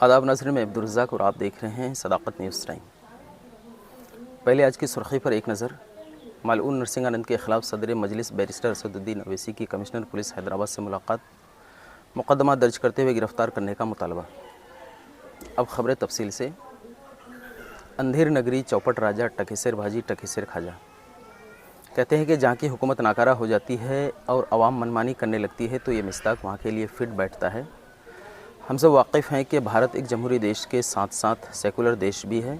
آداب ناظرین، میں عبدالرزاق اور آپ دیکھ رہے ہیں صداقت نیوز ٹائم۔ پہلے آج کی سرخی پر ایک نظر۔ ملعون نرسنگھانند کے خلاف صدر مجلس بیرسٹر اسد الدین اویسی کی کمشنر پولیس حیدرآباد سے ملاقات، مقدمہ درج کرتے ہوئے گرفتار کرنے کا مطالبہ۔ اب خبریں تفصیل سے۔ اندھیر نگری چوپٹ راجہ ٹکیسر بھاجی ٹکیسر کھاجا کہتے ہیں کہ جہاں کی حکومت ناکارہ ہو جاتی ہے اور عوام منمانی کرنے لگتی ہے تو یہ مصداق وہاں کے لیے فٹ بیٹھتا ہے۔ ہم سب واقف ہیں کہ بھارت ایک جمہوری دیش کے ساتھ ساتھ سیکولر دیش بھی ہے،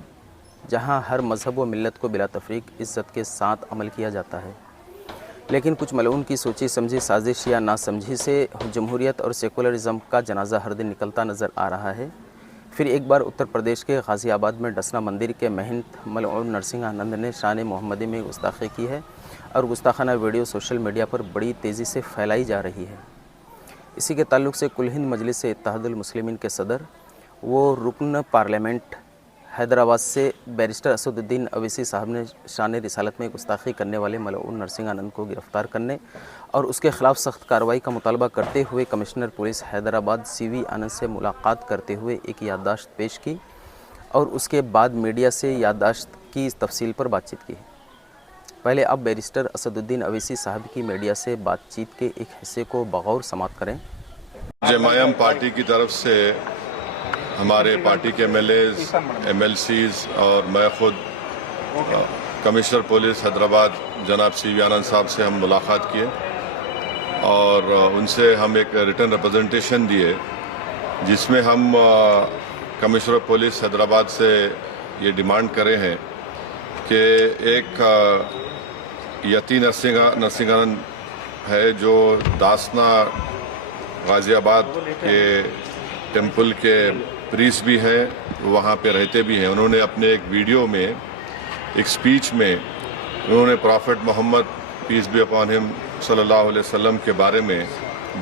جہاں ہر مذہب و ملت کو بلا تفریق عزت کے ساتھ عمل کیا جاتا ہے، لیکن کچھ ملعون کی سوچی سمجھی سازش یا ناسمجھی سے جمہوریت اور سیکولرزم کا جنازہ ہر دن نکلتا نظر آ رہا ہے۔ پھر ایک بار اتر پردیش کے غازی آباد میں ڈسنا مندر کے مہنت ملعون نرسنگھانند نے شان محمدی میں گستاخی کی ہے اور گستاخانہ ویڈیو سوشل میڈیا پر بڑی تیزی سے پھیلائی جا رہی ہے۔ اسی کے تعلق سے کل ہند مجلس اتحاد المسلمین کے صدر و رکن پارلیمنٹ حیدرآباد سے بیرسٹر اسد الدین اویسی صاحب نے شان رسالت میں گستاخی کرنے والے ملعون نرسنگھانند کو گرفتار کرنے اور اس کے خلاف سخت کارروائی کا مطالبہ کرتے ہوئے کمشنر پولیس حیدرآباد سی وی آنند سے ملاقات کرتے ہوئے ایک یادداشت پیش کی اور اس کے بعد میڈیا سے یادداشت کی تفصیل پر بات چیت کی۔ پہلے اب بیرسٹر اسد الدین اویسی صاحب کی میڈیا سے بات چیت کے ایک حصے کو بغور سماعت کریں۔ جمائم پارٹی کی طرف سے ہمارے پارٹی کے M L As, M L Cs اور میں خود کمشنر پولیس حیدرآباد جناب سی وی آنند صاحب سے ہم ملاقات کیے اور ان سے ہم ایک ریٹن ریپرزنٹیشن دیے، جس میں ہم کمشنر پولیس حیدرآباد سے یہ ڈیمانڈ کرے ہیں کہ ایک یتی نرسنگھانند ہے جو داسنا غازی آباد کے ٹیمپل کے پریسٹ بھی ہیں، وہاں پہ رہتے بھی ہیں۔ انہوں نے اپنے ایک ویڈیو میں، ایک سپیچ میں، انہوں نے prophet Muhammad peace be upon him صلی اللہ علیہ وسلم کے بارے میں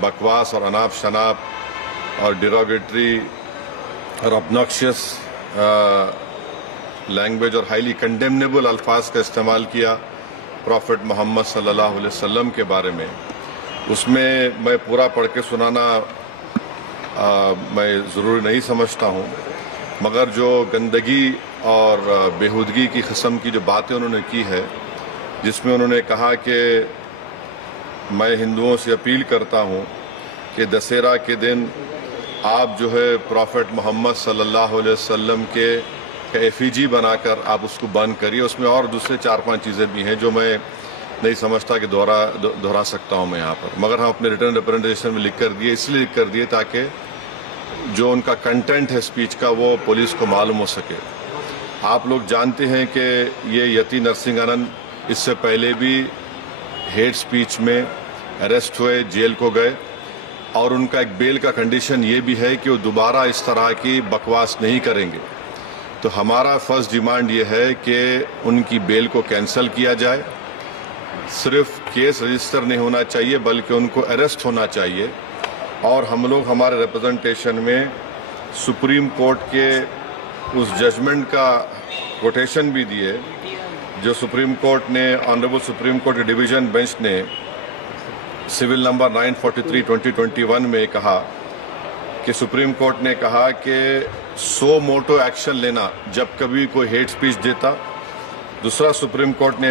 بکواس اور اناپ شناپ اور ڈیروگیٹری اور obnoxious لینگویج اور ہائیلی کنڈیمنیبل الفاظ کا استعمال کیا پرافٹ محمد صلی اللہ علیہ وسلم کے بارے میں۔ اس میں میں پورا پڑھ کے سنانا میں ضروری نہیں سمجھتا ہوں، مگر جو گندگی اور بےہودگی کی قسم کی جو باتیں انہوں نے کی ہے، جس میں انہوں نے کہا کہ میں ہندوؤں سے اپیل کرتا ہوں کہ دسہرہ کے دن آپ جو ہے پرافٹ محمد صلی اللہ علیہ وسلم کے ایفیجی بنا کر آپ اس کو بند کریے۔ اس میں اور دوسرے 4-5 چیزیں بھی ہیں جو میں نہیں سمجھتا کہ دہرا سکتا ہوں میں یہاں پر، مگر ہم اپنے ریٹن ریپرزنٹیشن میں لکھ کر دیے، اس لیے لکھ کر دیے تاکہ جو ان کا کنٹینٹ ہے اسپیچ کا وہ پولیس کو معلوم ہو سکے۔ آپ لوگ جانتے ہیں کہ یہ یتی نرسنگھانند اس سے پہلے بھی ہیٹ اسپیچ میں اریسٹ ہوئے، جیل کو گئے، اور ان کا ایک بیل کا کنڈیشن یہ بھی ہے کہ وہ دوبارہ اس طرح کی بکواس نہیں کریں گے۔ تو ہمارا فرسٹ ڈیمانڈ یہ ہے کہ ان کی بیل کو کینسل کیا جائے، صرف کیس رجسٹر نہیں ہونا چاہیے بلکہ ان کو اریسٹ ہونا چاہیے۔ اور ہم لوگ ہمارے ریپرزنٹیشن میں سپریم کورٹ کے اس ججمنٹ کا کوٹیشن بھی دیے جو سپریم کورٹ نے، آنریبل سپریم کورٹ کے ڈویژن بینچ نے سول نمبر 943/2021 میں کہا کہ سپریم کورٹ نے کہا کہ سو موٹو ایکشن لینا جب کبھی کوئی ہیٹ اسپیچ دیتا۔ دوسرا سپریم کورٹ نے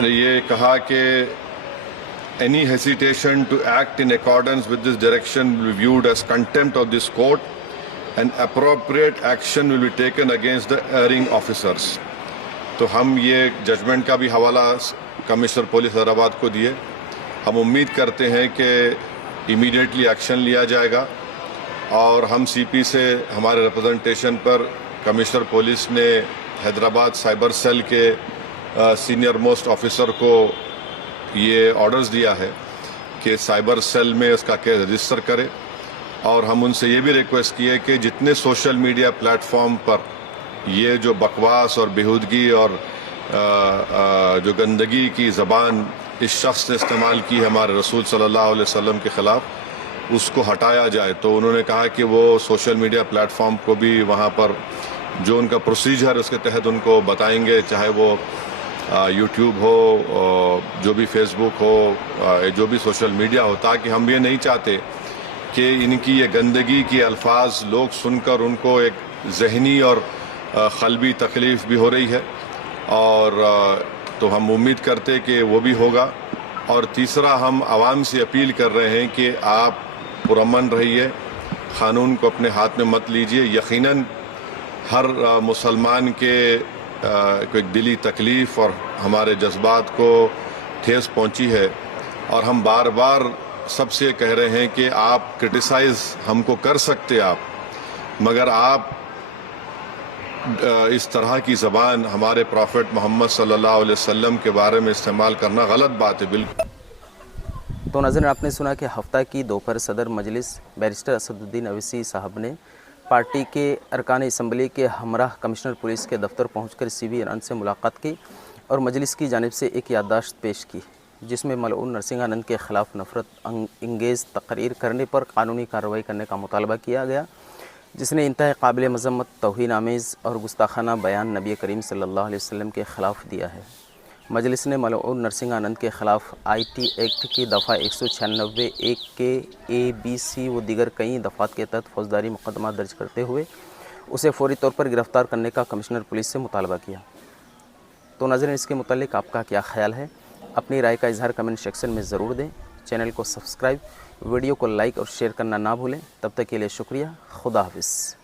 یہ کہا کہ any hesitation to act in accordance with this direction will be viewed as contempt of this court and appropriate action will be taken against the erring officers۔ تو ہم یہ judgment کا بھی حوالہ کمشنر پولیس حیدرآباد کو دیے۔ ہم امید کرتے ہیں کہ امیڈیٹلی ایکشن لیا جائے گا، اور ہم سی پی سے ہمارے ریپرزنٹیشن پر کمشنر پولیس نے حیدرآباد سائبر سیل کے سینئر موسٹ آفیسر کو یہ آرڈرز دیا ہے کہ سائبر سیل میں اس کا کیس رجسٹر کرے، اور ہم ان سے یہ بھی ریکویسٹ کیے کہ جتنے سوشل میڈیا پلیٹ فارم پر یہ جو بکواس اور بےہودگی اور جو گندگی کی زبان اس شخص نے استعمال کی ہے ہمارے رسول صلی اللہ علیہ وسلم کے خلاف، اس کو ہٹایا جائے۔ تو انہوں نے کہا کہ وہ سوشل میڈیا پلیٹ فارم کو بھی وہاں پر جو ان کا پروسیجر اس کے تحت ان کو بتائیں گے، چاہے وہ یوٹیوب ہو، جو بھی فیس بک ہو، جو بھی سوشل میڈیا ہو، تاکہ ہم یہ نہیں چاہتے کہ ان کی یہ گندگی کے الفاظ لوگ سن کر ان کو ایک ذہنی اور قلبی تکلیف بھی ہو رہی ہے، اور تو ہم امید کرتے کہ وہ بھی ہوگا۔ اور تیسرا، ہم عوام سے اپیل کر رہے ہیں کہ آپ پرامن رہیے، قانون کو اپنے ہاتھ میں مت لیجیے۔ یقیناً ہر مسلمان کے کوئی دلی تکلیف اور ہمارے جذبات کو ٹھیس پہنچی ہے، اور ہم بار بار سب سے کہہ رہے ہیں کہ آپ کرٹیسائز ہم کو کر سکتے مگر آپ اس طرح کی زبان ہمارے پروفٹ محمد صلی اللہ علیہ وسلم کے بارے میں استعمال کرنا غلط بات ہے بالکل۔ تو ناظرین، آپ نے سنا کہ ہفتہ کی دوپہر صدر مجلس بیرسٹر اسد الدین اویسی صاحب نے پارٹی کے ارکان اسمبلی کے ہمراہ کمشنر پولیس کے دفتر پہنچ کر سی وی ایران سے ملاقات کی اور مجلس کی جانب سے ایک یادداشت پیش کی، جس میں ملعون نرسنگھانند کے خلاف نفرت انگیز تقریر کرنے پر قانونی کارروائی کرنے کا مطالبہ کیا گیا، جس نے انتہائی قابل مذمت، توہین آمیز اور گستاخانہ بیان نبی کریم صلی اللہ علیہ وسلم کے خلاف دیا ہے۔ مجلس نے ملعون نرسنگھانند کے خلاف آئی ٹی ایکٹ کی دفعہ 196(1) کے ABC و دیگر کئی دفعات کے تحت فوجداری مقدمہ درج کرتے ہوئے اسے فوری طور پر گرفتار کرنے کا کمشنر پولیس سے مطالبہ کیا۔ تو ناظرین، اس کے متعلق آپ کا کیا خیال ہے؟ اپنی رائے کا اظہار کمنٹ سیکشن میں ضرور دیں۔ چینل کو سبسکرائب، ویڈیو کو لائک اور شیئر کرنا نہ بھولیں۔ تب تک کے لیے شکریہ۔ خدا حافظ۔